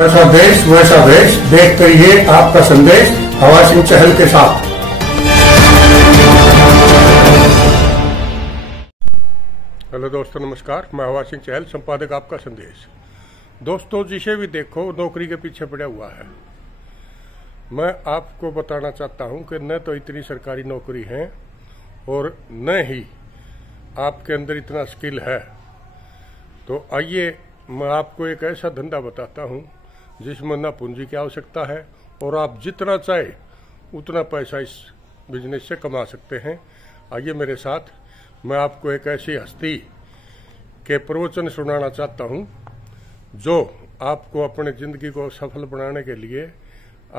जैसा देश वैसा वेश, देखते रहिए आपका संदेश हवा सिंह चहल के साथ। हेलो दोस्तों, नमस्कार। मैं हवा सिंह चहल, संपादक आपका संदेश। दोस्तों, जिसे भी देखो नौकरी के पीछे पड़ा हुआ है। मैं आपको बताना चाहता हूं कि न तो इतनी सरकारी नौकरी है और न ही आपके अंदर इतना स्किल है। तो आइए मैं आपको एक ऐसा धंधा बताता हूं जिसमें न पूंजी की आवश्यकता है और आप जितना चाहे उतना पैसा इस बिजनेस से कमा सकते हैं। आइए मेरे साथ, मैं आपको एक ऐसी हस्ती के प्रवचन सुनाना चाहता हूं जो आपको अपने जिंदगी को सफल बनाने के लिए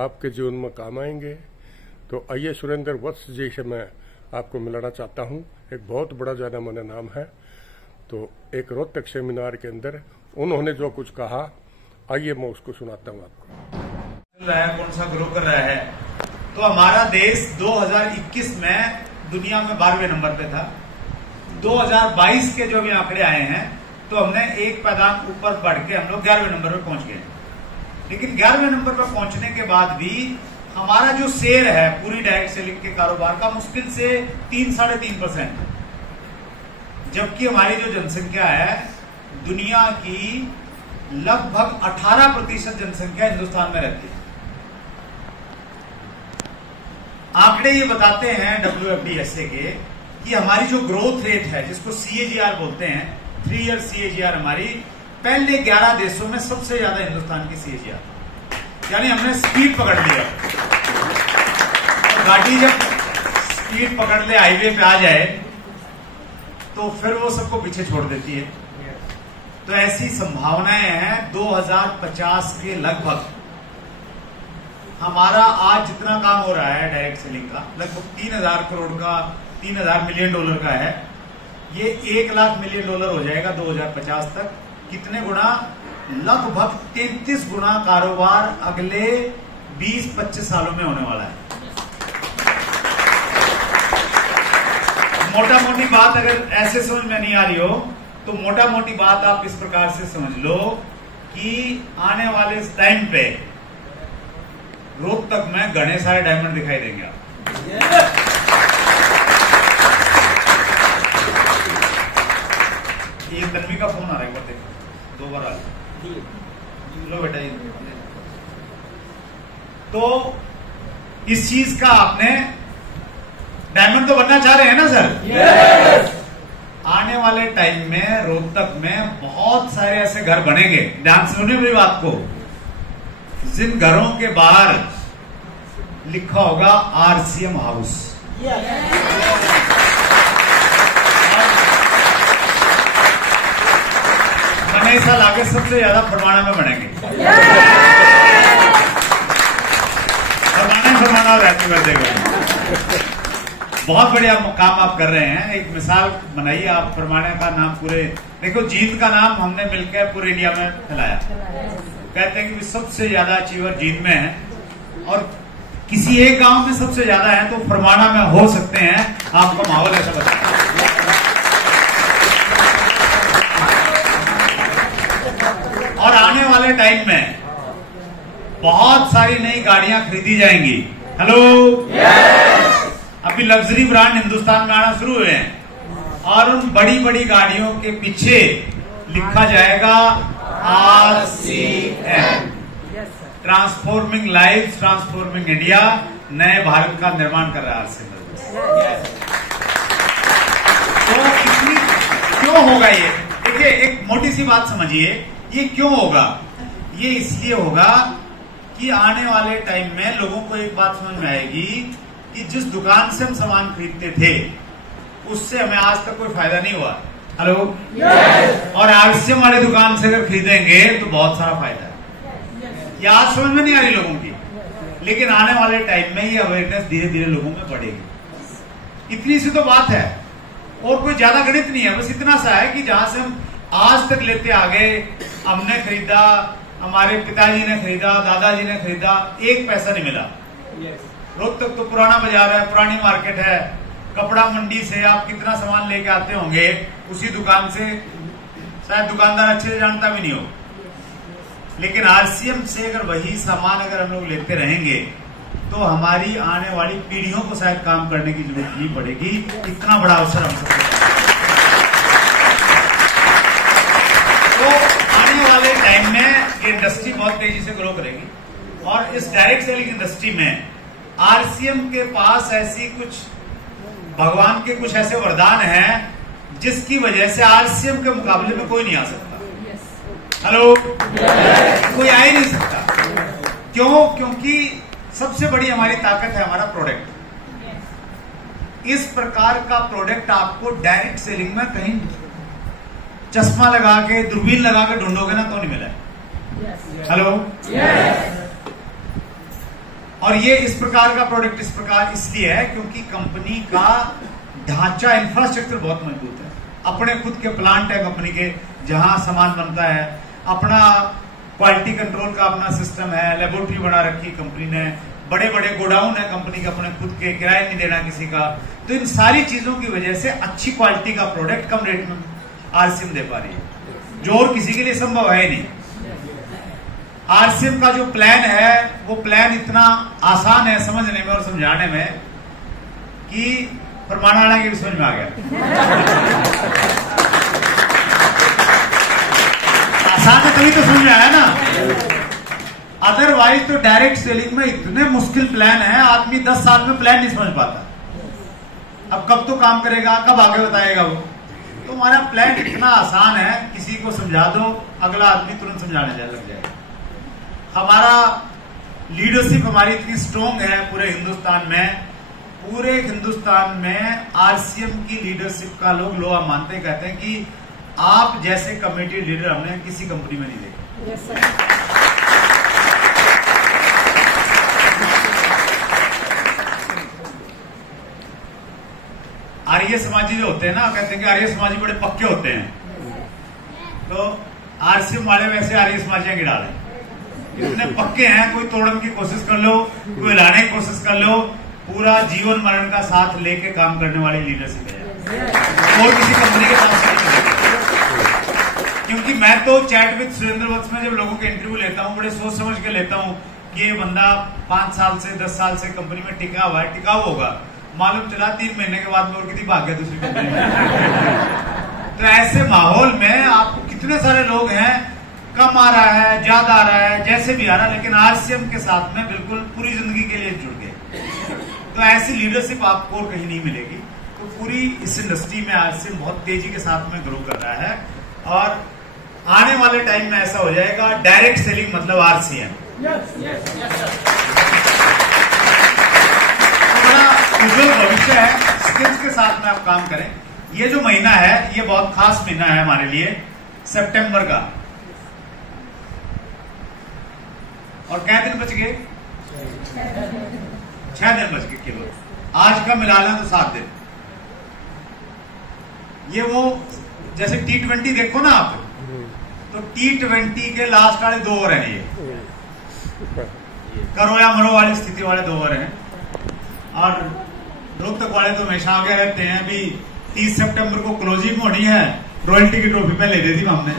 आपके जीवन में काम आएंगे। तो आइए, सुरेंद्र वत्स जी से मैं आपको मिलाना चाहता हूं। एक बहुत बड़ा जाना माना नाम है। तो एक रोहतक सेमिनार के अंदर उन्होंने जो कुछ कहा, आइए मैं उसको सुनाता हूं आपको। कौन सा ग्रो कर रहा है? तो हमारा देश 2021 में दुनिया में 12वें नंबर पे था। 2022 के जो भी आंकड़े आए हैं तो हमने एक पायदान ऊपर बढ़ के हम लोग 11वें नंबर पे पहुंच गए। लेकिन 11वें नंबर पर पहुंचने के बाद भी हमारा जो शेयर है पूरी डायरेक्ट सेलिंग के कारोबार का मुश्किल से 3-3.5%, जबकि हमारी जो जनसंख्या है दुनिया की लगभग 18% जनसंख्या हिंदुस्तान में रहती है। आंकड़े ये बताते हैं WFDSA के कि हमारी जो ग्रोथ रेट है, जिसको CAGR बोलते हैं, 3 ईयर CAGR, हमारी पहले 11 देशों में सबसे ज्यादा हिंदुस्तान की CAGR। यानी हमने स्पीड पकड़ लिया। गाड़ी जब स्पीड पकड़ ले, हाईवे पे आ जाए, तो फिर वो सबको पीछे छोड़ देती है। तो ऐसी संभावनाएं हैं 2050 के लगभग। हमारा आज जितना काम हो रहा है डायरेक्ट सेलिंग का, लगभग 3000 करोड़ का, 3000 मिलियन डॉलर का है। ये 1 लाख मिलियन डॉलर हो जाएगा 2050 तक। कितने गुना? लगभग 33 गुना कारोबार अगले 20-25 सालों में होने वाला है। मोटा मोटी बात अगर ऐसे समझ में नहीं आ रही हो तो मोटा मोटी बात आप इस प्रकार से समझ लो कि आने वाले इस टाइम पे रोहतक में घने सारे डायमंड दिखाई देंगे आप। ये तन्वी का फोन आ रहा है, एक बार देखो, 2 बार आ रहा। लो बेटा, तो इस चीज का आपने डायमंड तो बनना चाह रहे हैं ना सर? yes! आने वाले टाइम में रोहतक में बहुत सारे ऐसे घर बनेंगे, ध्यान से सुनिए मेरी बात को, जिन घरों के बाहर लिखा होगा RCM हाउस। मैंने ऐसा लागे सबसे ज्यादा फरमाना में बनेंगे। फरमाना और हैप्पी बर्थडे का बहुत बढ़िया काम आप कर रहे हैं। एक मिसाल बनाइए आप, फरमाने का नाम पूरे देखो, जींद का नाम हमने मिलकर पूरे इंडिया में फैलाया। कहते हैं कि सबसे ज्यादा अचीवर जींद में है और किसी एक गांव में सबसे ज्यादा है, तो फरमाना में हो सकते हैं। आपका माहौल ऐसा बताया। और आने वाले टाइम में बहुत सारी नई गाड़ियां खरीदी जाएंगी। Hello, yes! अभी लग्जरी ब्रांड हिंदुस्तान में आना शुरू हुए हैं और उन बड़ी बड़ी गाड़ियों के पीछे लिखा जाएगा RCM, transforming life, transforming India. नए भारत का निर्माण कर रहा है RCM। तो क्यों होगा ये? देखिए, एक मोटी सी बात समझिए, ये क्यों होगा? ये इसलिए होगा कि आने वाले टाइम में लोगों को एक बात समझ में आएगी कि जिस दुकान से हम सामान खरीदते थे उससे हमें आज तक कोई फायदा नहीं हुआ। Hello, yes! और RCM वाले दुकान से अगर खरीदेंगे तो बहुत सारा फायदा है। ये आज समझ में नहीं आ रही लोगों की, लेकिन आने वाले टाइम में ये अवेयरनेस धीरे धीरे लोगों में बढ़ेगी। इतनी सी तो बात है और कोई ज्यादा गणित नहीं है। बस इतना सा है कि जहां से हम आज तक लेते आ गए, हमने खरीदा, हमारे पिताजी ने खरीदा, दादाजी ने खरीदा, 1 पैसा नहीं मिला। yes. रोहतक तो पुराना बाजार है, पुरानी मार्केट है। कपड़ा मंडी से आप कितना सामान लेके आते होंगे, उसी दुकान से शायद दुकानदार अच्छे से जानता भी नहीं हो। लेकिन आरसीएम से अगर वही सामान अगर हम लोग लेते रहेंगे तो हमारी आने वाली पीढ़ियों को शायद काम करने की जरूरत नहीं पड़ेगी। इतना बड़ा अवसर हम सबको। तो आने वाले टाइम में ये इंडस्ट्री बहुत तेजी से ग्रो करेगी और इस डायरेक्ट सेलिंग इंडस्ट्री में आरसीएम के पास ऐसी कुछ भगवान के कुछ ऐसे वरदान हैं जिसकी वजह से आरसीएम के मुकाबले में कोई नहीं आ सकता। हेलो, कोई आ ही नहीं सकता। क्यों? क्योंकि सबसे बड़ी हमारी ताकत है हमारा प्रोडक्ट। इस प्रकार का प्रोडक्ट आपको डायरेक्ट सेलिंग में कहीं चश्मा लगा के दूरबीन लगा के ढूंढोगे ना तो नहीं मिला। हेलो, और ये इस प्रकार का प्रोडक्ट इस प्रकार इसलिए है क्योंकि कंपनी का ढांचा इंफ्रास्ट्रक्चर बहुत मजबूत है। अपने खुद के प्लांट है कंपनी के जहां सामान बनता है, अपना क्वालिटी कंट्रोल का अपना सिस्टम है, लेबोरेटरी बना रखी कंपनी ने, बड़े बड़े गोडाउन है कंपनी के अपने खुद के, किराए नहीं देना किसी का। तो इन सारी चीजों की वजह से अच्छी क्वालिटी का प्रोडक्ट कम रेट में आरसीएम दे पा रही है, जो और किसी के लिए संभव है नहीं। आरसीएम का जो प्लान है वो प्लान इतना आसान है समझने में और समझाने में कि परमाणु की भी समझ में आ गया। आसान है तभी तो समझ में आया ना, अदरवाइज तो डायरेक्ट सेलिंग में इतने मुश्किल प्लान है, आदमी 10 साल में प्लान नहीं समझ पाता। अब कब तो काम करेगा, कब आगे बताएगा वो। तो हमारा प्लान इतना आसान है, किसी को समझा दो अगला आदमी तुरंत समझाने लग जाएगा। हमारा लीडरशिप हमारी इतनी स्ट्रॉन्ग है पूरे हिंदुस्तान में आरसीएम की लीडरशिप का लोग लोहा मानते हैं, कहते हैं कि आप जैसे कमेटी लीडर हमने किसी कंपनी में नहीं देखे। yes, आर्य समाजी जो होते हैं ना, कहते हैं कि आर्य समाजी बड़े पक्के होते हैं, तो आरसीएम वाले वैसे आर्य समाजियां गिरा रहे हैं। इतने पक्के हैं, कोई तोड़ने की कोशिश कर लो, कोई लाने की कोशिश कर लो, पूरा जीवन मरण का साथ लेके काम करने वाली लीडरशिप है और किसी कंपनी के पास नहीं मिलेगी। क्योंकि मैं तो चैट विद सुरेंद्र वत्स में जब लोगों के इंटरव्यू लेता हूं, बड़े सोच समझ के लेता हूं कि ये बंदा 5 साल से 10 साल से कंपनी में टिका हुआ है, टिकाऊ होगा। मालूम चला 3 महीने के बाद में और कितनी भाग गया दूसरी कंपनी में। तो ऐसे माहौल में आपको कितने सारे लोग हैं, कम आ रहा है, ज्यादा आ रहा है, जैसे भी आ रहा है, लेकिन आरसीएम के साथ में बिल्कुल पूरी जिंदगी के लिए जुड़ गए। तो ऐसी लीडरशिप आपको और कहीं नहीं मिलेगी। तो पूरी इस इंडस्ट्री में आरसीएम बहुत तेजी के साथ में ग्रो कर रहा है और आने वाले टाइम में ऐसा हो जाएगा डायरेक्ट सेलिंग मतलब आरसीएम। बड़ा उज्जवल भविष्य है, स्किल्स के साथ में आप काम करें। ये जो महीना है ये बहुत खास महीना है हमारे लिए, सितंबर का। और क्या दिन बच गए? 6 दिन बच गए केवल। आज का मिला लें तो 7 दिन। ये वो जैसे T20 देखो ना आप, तो T20 के लास्ट वाले 2 ओवर हैं, ये करो या मरो वाली स्थिति वाले 2 ओवर हैं। और रोहतक वाले तो हमेशा आगे रहते हैं। अभी 30 सितंबर को क्लोजिंग होनी है, रॉयल्टी की ट्रॉफी पहले दे दी हमने।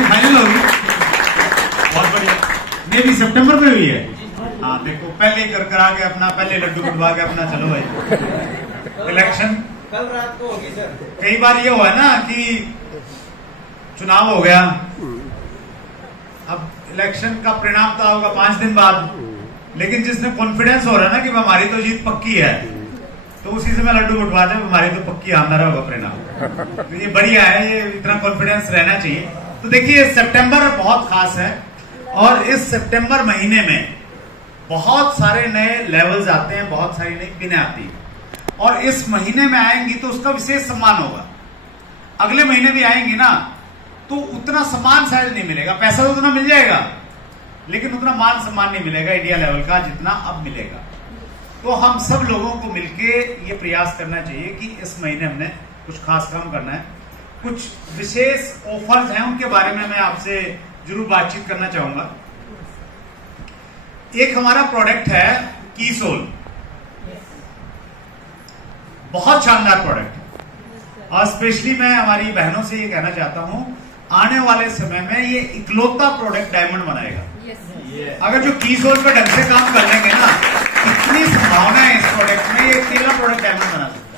फाइनल होगी, बहुत बढ़िया। नेवी सितंबर में हुई है। हाँ देखो, पहले कर आके अपना पहले लड्डू कटवा के अपना चलो भाई। इलेक्शन कल रात को होगी सर। कई बार ये हुआ ना कि चुनाव हो गया, अब इलेक्शन का परिणाम तो होगा 5 दिन बाद, लेकिन जिसने कॉन्फिडेंस हो रहा है ना कि हमारी तो जीत पक्की है, तो उसी से मैं लड्डू उठवा दे, हमारी तो पक्की आंदर होगा परिणाम। तो ये बढ़िया है, ये इतना कॉन्फिडेंस रहना चाहिए। तो देखिए सितंबर बहुत खास है और इस सितंबर महीने में बहुत सारे नए लेवल्स आते हैं, बहुत सारी नई पिनें आती हैं और इस महीने में आएंगी तो उसका विशेष सम्मान होगा। अगले महीने भी आएंगी ना तो उतना सम्मान शायद नहीं मिलेगा, पैसा तो उतना मिल जाएगा लेकिन उतना मान सम्मान नहीं मिलेगा इंडिया लेवल का जितना अब मिलेगा। तो हम सब लोगों को मिलके ये प्रयास करना चाहिए कि इस महीने हमने कुछ खास काम करना है। कुछ विशेष ऑफर्स हैं, उनके बारे में मैं आपसे जरूर बातचीत करना चाहूंगा। एक हमारा प्रोडक्ट है कीसोल, बहुत शानदार प्रोडक्ट है और स्पेशली मैं हमारी बहनों से ये कहना चाहता हूं आने वाले समय में ये इकलौता प्रोडक्ट डायमंड बनाएगा। अगर जो कीसोल पे ढंग से काम कर लेंगे ना, इतनी संभावना है इस प्रोडक्ट में, ये अकेला प्रोडक्ट डायमंड बना सकता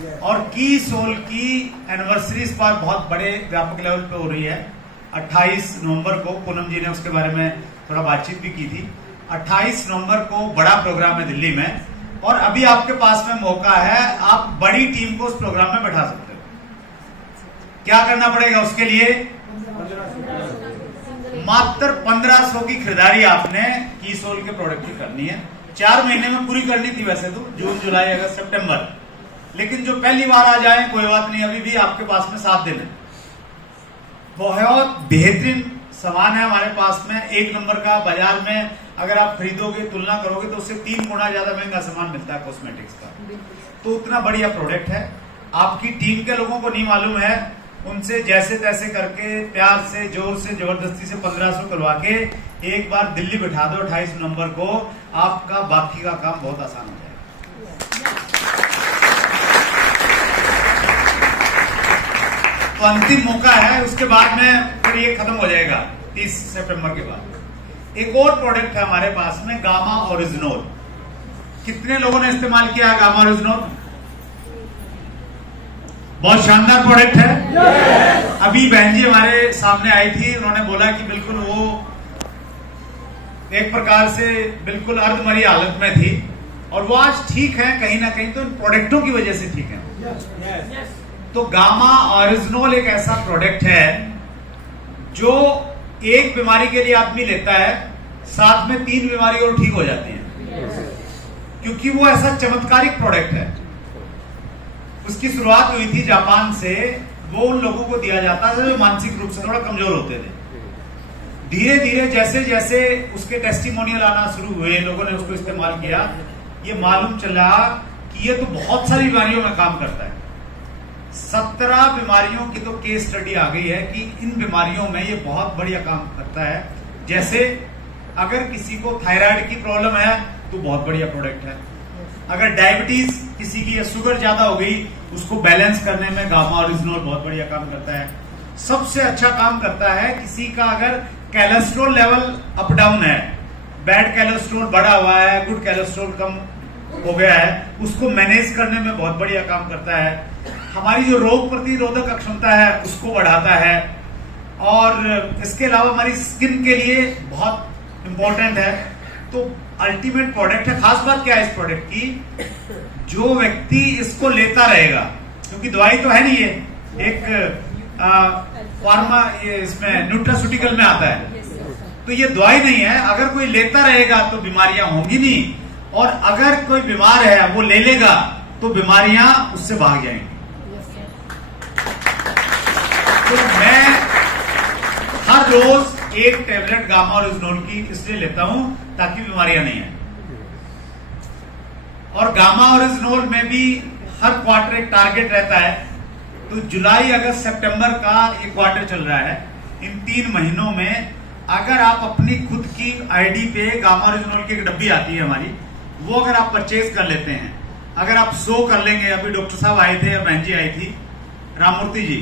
है। और कीसोल की एनिवर्सरी इस बार बहुत बड़े व्यापक लेवल पे हो रही है। 28 नवंबर को पूनम जी ने उसके बारे में थोड़ा बातचीत भी की थी। 28 नवंबर को बड़ा प्रोग्राम है दिल्ली में, और अभी आपके पास में मौका है, आप बड़ी टीम को उस प्रोग्राम में बैठा सकते हो। क्या करना पड़ेगा उसके लिए? मात्र 1500 की खरीदारी आपने कीसोल के प्रोडक्ट की करनी है। 4 महीने में पूरी करनी थी वैसे तो, जून जुलाई अगस्त सितंबर, लेकिन जो पहली बार आ जाए कोई बात नहीं, अभी भी आपके पास में 7 दिन है। बहुत बेहतरीन सामान है हमारे पास में, 1 नंबर का। बाजार में अगर आप खरीदोगे, तुलना करोगे तो उससे 3 गुना ज्यादा महंगा सामान मिलता है कॉस्मेटिक्स का। तो उतना बढ़िया प्रोडक्ट है। आपकी टीम के लोगों को नहीं मालूम है, उनसे जैसे तैसे करके प्यार से, जोर से, जबरदस्ती से 1500 करवा के एक बार दिल्ली बिठा दो 28 नवंबर को, आपका बाकी का काम बहुत आसान हो जाएगा। तो अंतिम मौका है, उसके बाद में फिर ये खत्म हो जाएगा 30 सितंबर के बाद। एक और प्रोडक्ट है हमारे पास में, गामा ओरिजिनोल। कितने लोगों ने इस्तेमाल किया है गामा ओरिजिनोल? बहुत शानदार प्रोडक्ट है। अभी बहन जी हमारे सामने आई थी, उन्होंने बोला कि बिल्कुल वो एक प्रकार से बिल्कुल अर्धमरी हालत में थी, और वो आज ठीक है कहीं ना कहीं, तो इन प्रोडक्टों की वजह से ठीक है। तो गामा ओरिजिनोल एक ऐसा प्रोडक्ट है जो एक बीमारी के लिए आदमी लेता है, साथ में 3 बीमारी और ठीक हो जाती है, क्योंकि वो ऐसा चमत्कारिक प्रोडक्ट है। उसकी शुरुआत हुई थी जापान से। वो उन लोगों को दिया जाता था जो मानसिक रूप से थोड़ा कमजोर होते थे। धीरे धीरे जैसे जैसे उसके टेस्टिमोनियल आना शुरू हुए, लोगों ने उसको इस्तेमाल किया, ये मालूम चला कि ये तो बहुत सारी बीमारियों में काम करता है। 17 बीमारियों की तो केस स्टडी आ गई है कि इन बीमारियों में ये बहुत बढ़िया काम करता है। जैसे अगर किसी को थायराइड की प्रॉब्लम है तो बहुत बढ़िया प्रोडक्ट है। अगर डायबिटीज किसी की या शुगर ज्यादा हो गई, उसको बैलेंस करने में गामा ओरिजिनोल बहुत बढ़िया काम करता है। सबसे अच्छा काम करता है किसी का अगर कोलेस्ट्रॉल लेवल अप डाउन है, बैड कोलेस्ट्रॉल बढ़ा हुआ है, गुड कोलेस्ट्रॉल कम हो गया है, उसको मैनेज करने में बहुत बढ़िया काम करता है। हमारी जो रोग प्रतिरोधक क्षमता है उसको बढ़ाता है, और इसके अलावा हमारी स्किन के लिए बहुत इंपॉर्टेंट है। तो अल्टीमेट प्रोडक्ट है। खास बात क्या है इस प्रोडक्ट की, जो व्यक्ति इसको लेता रहेगा, क्योंकि दवाई तो है नहीं, ये एक फार्मा, ये इसमें न्यूट्रास्यूटिकल में आता है, तो ये दवाई नहीं है। अगर कोई लेता रहेगा तो बीमारियां होंगी नहीं, और अगर कोई बीमार है वो ले लेगा तो बीमारियां उससे भाग जाएंगी। तो मैं हर रोज एक टेबलेट गामा ओरिजिनोल की इसलिए लेता हूं ताकि बीमारियां नहीं आए। और गामा ओरिजिनोल में भी हर क्वार्टर एक टारगेट रहता है। तो जुलाई अगस्त सितंबर का ये क्वार्टर चल रहा है। इन 3 महीनों में अगर आप अपनी खुद की आईडी पे गामा ओरिजिनोल की एक डब्बी आती है हमारी, वो अगर आप परचेज कर लेते हैं, अगर आप 100 कर लेंगे, अभी डॉक्टर साहब आए थे, बहन जी आई थी, राममूर्ति जी,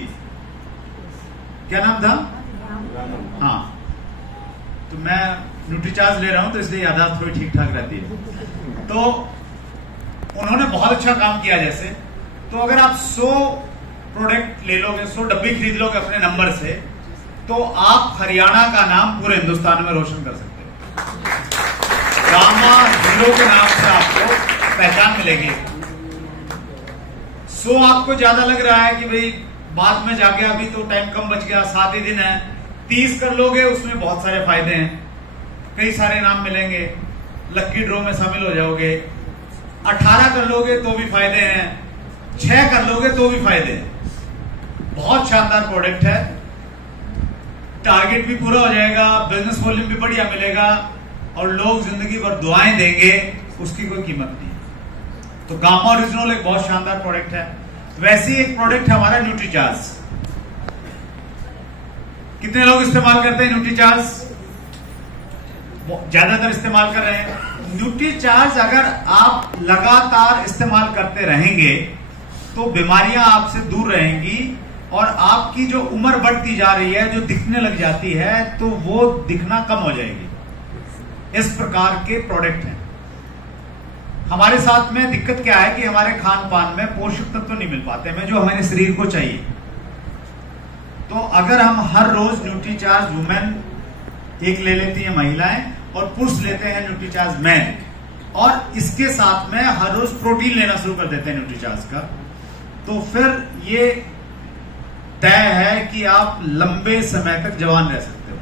क्या नाम था? हाँ, तो मैं न्यूट्रीचार्ज ले रहा हूं तो इसलिए याददाश्त थोड़ी ठीक ठाक रहती है। तो उन्होंने बहुत अच्छा काम किया। जैसे तो अगर आप 100 प्रोडक्ट ले लोगे, 100 डब्बी खरीद लोगे अपने नंबर से, तो आप हरियाणा का नाम पूरे हिंदुस्तान में रोशन कर सकते हैं। गामा हीरो के नाम से आपको पहचान मिलेगी। 100 आपको ज्यादा लग रहा है कि भाई बाद में जाके, अभी तो टाइम कम बच गया, 7 ही दिन है। 30 कर लोगे, उसमें बहुत सारे फायदे हैं, कई सारे नाम मिलेंगे, लकी ड्रॉ में शामिल हो जाओगे। 18 कर लोगे तो भी फायदे हैं, 6 कर लोगे तो भी फायदे हैं। बहुत शानदार प्रोडक्ट है। टारगेट भी पूरा हो जाएगा, बिजनेस वॉल्यूम भी बढ़िया मिलेगा, और लोग जिंदगी भर दुआएं देंगे, उसकी कोई कीमत नहीं है। तो गामा ओरिजिनोल एक बहुत शानदार प्रोडक्ट है। वैसे ही एक प्रोडक्ट है हमारा न्यूट्रीचार्ज। कितने लोग इस्तेमाल करते हैं न्यूट्रीचार्ज? ज्यादातर इस्तेमाल कर रहे हैं। न्यूट्रीचार्ज अगर आप लगातार इस्तेमाल करते रहेंगे तो बीमारियां आपसे दूर रहेंगी, और आपकी जो उम्र बढ़ती जा रही है, जो दिखने लग जाती है, तो वो दिखना कम हो जाएगी। इस प्रकार के प्रोडक्ट हैं। हमारे साथ में दिक्कत क्या है कि हमारे खान पान में पोषक तत्व नहीं मिल पाते हमें, जो हमारे शरीर को चाहिए। तो अगर हम हर रोज न्यूट्रीचार्ज वुमेन एक ले लेती है महिलाएं, और पुरुष लेते हैं न्यूट्रीचार्ज मैन, और इसके साथ में हर रोज प्रोटीन लेना शुरू कर देते हैं न्यूट्रीचार्ज का, तो फिर ये तय है कि आप लंबे समय तक जवान रह सकते हो।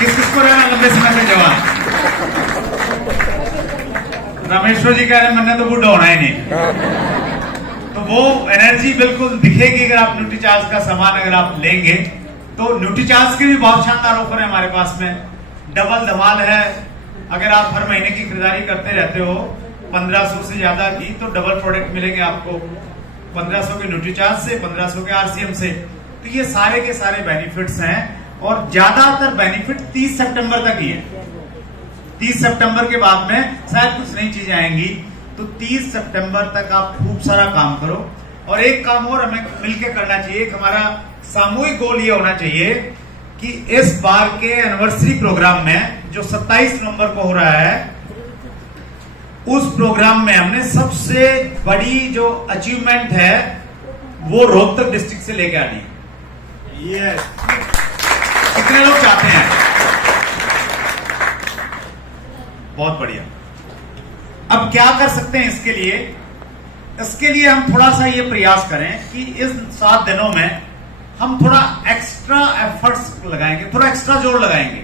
किसको रहना लंबे समय तक जवान? रामेश्वर जी कह रहे हैं मैंने तो बूढ़ा होना ही नहीं। तो वो एनर्जी बिल्कुल दिखेगी अगर आप न्यूट्रीचार्ज का सामान अगर आप लेंगे। तो न्यूट्रीचार्ज के भी बहुत शानदार ऑफर है हमारे पास में, डबल धमाल है। अगर आप हर महीने की खरीदारी करते रहते हो 1500 से ज्यादा की, तो डबल प्रोडक्ट मिलेंगे आपको 1500 के न्यूट्रीचार्ज से, 1500 के आरसीएम से। तो ये सारे के सारे बेनिफिट्स हैं, और ज्यादातर बेनिफिट 30 सितंबर तक ही है। 30 सितंबर के बाद में शायद कुछ नई चीजें आएंगी। तो 30 सितंबर तक आप खूब सारा काम करो। और एक काम और हमें मिलकर करना चाहिए, एक हमारा सामूहिक गोल ये होना चाहिए कि इस बार के एनिवर्सरी प्रोग्राम में जो 27 नवंबर को हो रहा है, उस प्रोग्राम में हमने सबसे बड़ी जो अचीवमेंट है वो रोहतक डिस्ट्रिक्ट से लेके आनी है। ये कितने लोग चाहते हैं? बहुत बढ़िया। अब क्या कर सकते हैं इसके लिए? इसके लिए हम थोड़ा सा ये प्रयास करें कि इस 7 दिनों में हम थोड़ा एक्स्ट्रा एफर्ट्स लगाएंगे, थोड़ा एक्स्ट्रा जोर लगाएंगे,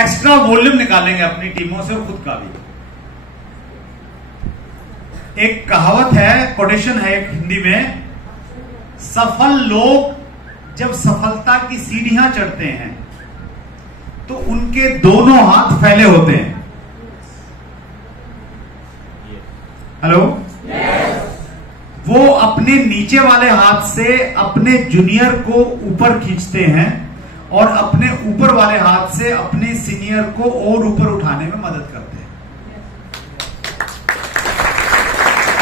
एक्स्ट्रा वॉल्यूम निकालेंगे अपनी टीमों से और खुद का भी। एक कहावत है, कोटेशन है एक हिंदी में, सफल लोग जब सफलता की सीढ़ियां चढ़ते हैं तो उनके दोनों हाथ फैले होते हैं। हेलो, वो अपने नीचे वाले हाथ से अपने जूनियर को ऊपर खींचते हैं और अपने ऊपर वाले हाथ से अपने सीनियर को और ऊपर उठाने में मदद करते हैं।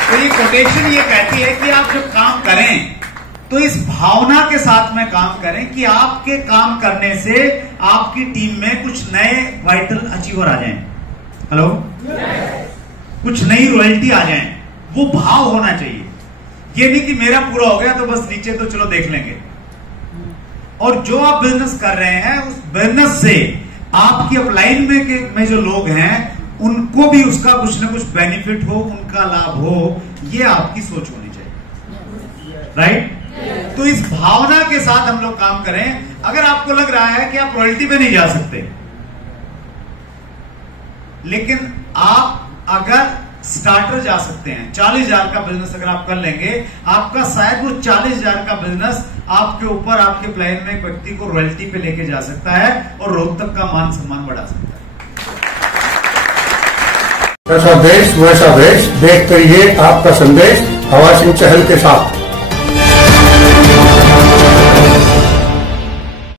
तो ये कोटेशन ये कहती है कि आप जब काम करें तो इस भावना के साथ में काम करें कि आपके काम करने से आपकी टीम में कुछ नए वाइटल अचीवर आ जाएं। हेलो, कुछ नई रॉयल्टी आ जाएं। वो भाव होना चाहिए। ये नहीं कि मेरा पूरा हो गया तो बस नीचे तो चलो देख लेंगे। और जो आप बिजनेस कर रहे हैं उस बिजनेस से आपकी अपलाइन में जो लोग हैं उनको भी उसका कुछ ना कुछ बेनिफिट हो, उनका लाभ हो, ये आपकी सोच होनी चाहिए। राइट? तो इस भावना के साथ हम लोग काम करें। अगर आपको लग रहा है कि आप रॉयल्टी पे नहीं जा सकते, लेकिन आप अगर स्टार्टर जा सकते हैं, 40,000 का बिजनेस अगर आप कर लेंगे, आपका शायद वो 40,000 का बिजनेस आपके ऊपर, आपके प्लान में एक व्यक्ति को रॉयल्टी पे लेके जा सकता है और रोहतक का मान सम्मान बढ़ा सकता है। ऐसा देश वैसा देश, देखते रहिए आपका संदेश हवा सिंह चहल के साथ।